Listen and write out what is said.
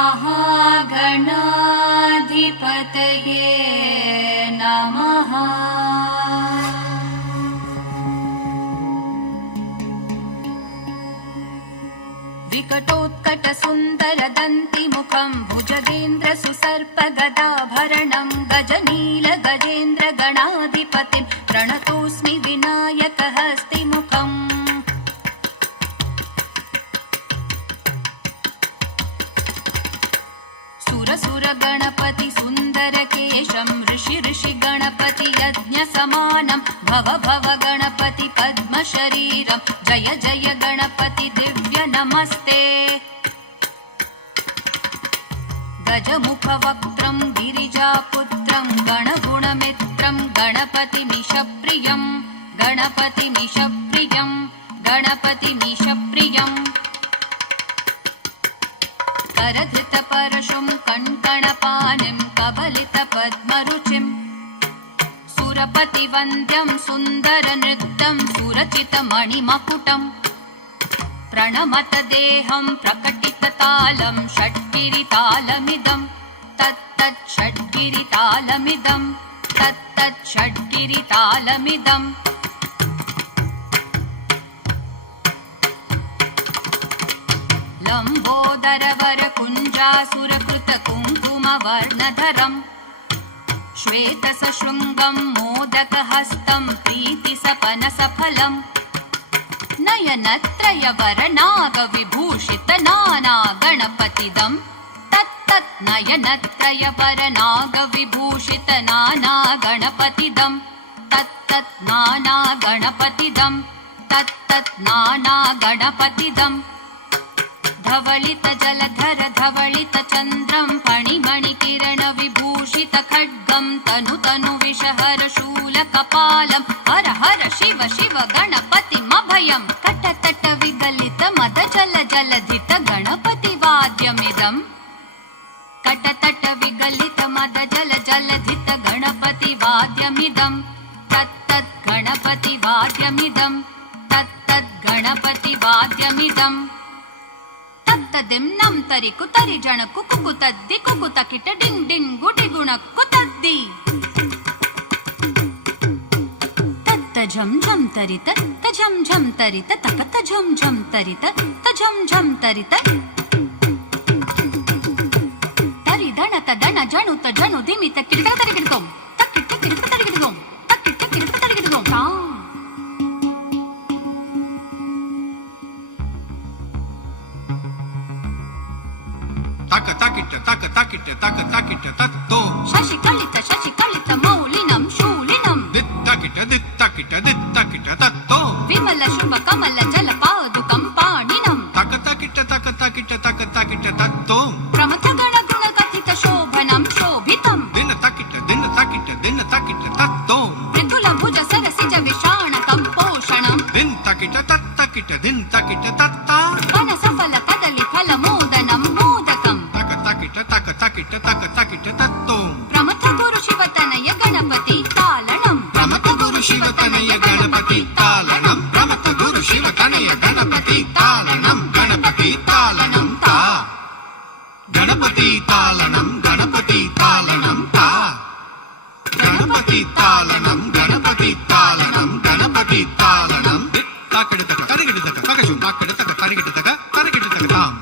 महागणाधिपतये नमः। विकटोत्कटसुन्दरदन्तिमुखं भुजगेन्द्रसुसर्पगदाभरणं गजनीलगजेन्द्रगणाधिपतिं प्रणतोऽस्मि विनायकहस्तिमुखम्। सुरसुरगणपति सुन्दरकेशं ऋषि गणपति भव भव गणपति पद्मशरीरं जय जय गणपति दिव्य नमस्ते। गजमुखवक्त्रं गिरिजापुत्रं गणगुणमित्रं गणपतिमीशप्रियं गणपतिमीशप्रियं गणपतिमीशप्रियं। करधृतपरशुं कङ्कणपाणिं कबलितपद्मरुचिं सुरपतिवन्द्यं सुन्दरनृत्यं सुरचितमणिमकुटम्। प्रणमत देहं प्रकटिततालं षड्गिरितालमिदं तत्तत् षड्गिरितालमिदं तत्तत् षड्गिरितालमिदम्। लम्बोदरवरकुञ्जासुरकृतकुङ्कुमवर्णधरं श्वेतसशृङ्गं मोदकहस्तं प्रीतिसपनसफलं। नयनत्रयवरनागविभूषितनाना गणपतिदं तत्तत् नयनत्रयवरनागविभूषितनाना गणपतिदं तत्तत् नाना गणपतिदं तत्तत् नाना गणपतिदम्। धवलित जलधर धवलित चन्द्रं फणिमणिकिरण विभूषित खड्गं तनु विषहर शूलकपालं हर हर शिव शिव गणपतिमभयं। कटतट विगलित मद जल जलधित गणपति वाद्यमिदं कटतट विगलित मद जल जलधित गणपति वाद्यमिदं तत्तत् गणपति वाद्यमिदं तत्तत् गणपति वाद्यमिदम्। तद्दिं नं तरि कुतरि जण Kuku तद्दि कुकुत kit didn't didn't Gudi गुण कुतद्दि तत्त झं झं तरित त झं झं तरित तकत झं झं तरित त झं झं तरित तरि दण त दण जणु त जणु धिमित किट तरि किटतों तक्किट किट तरि किटतों तक्किट किट तरि किटतों। ताकिट तत्तो शशिकलित मौलिनं शूलिनं दित्ताकिट तत्तो विमल शुभ कमल जलपादुकं पाणिनं ताकिट तत्तो प्रमथ गण गुण कथित शोभनं शोभितं दिन ताकिट तत्तो मृदुल भुज सरसिज विषाणकं पोषणं दिन ताकिट तत्ता वन सफल कदलि फल मोदनं मोदकं ताकिट तत्तो प्रमथ गुरु शिवतनय गणपति तालनं प्रमथ गुरु शिवतनय गणपति तालनं प्रमथ गुरु शिवतनय गणपति तालनं गणपति तालनं ता गणपति तालनं गणपति तालनं ता गणपति तालनं गणपति तालनं गणपति तालनं ताकिट तक तरिगिट तक तकशु ताकिट तक तरिगिट तक ताम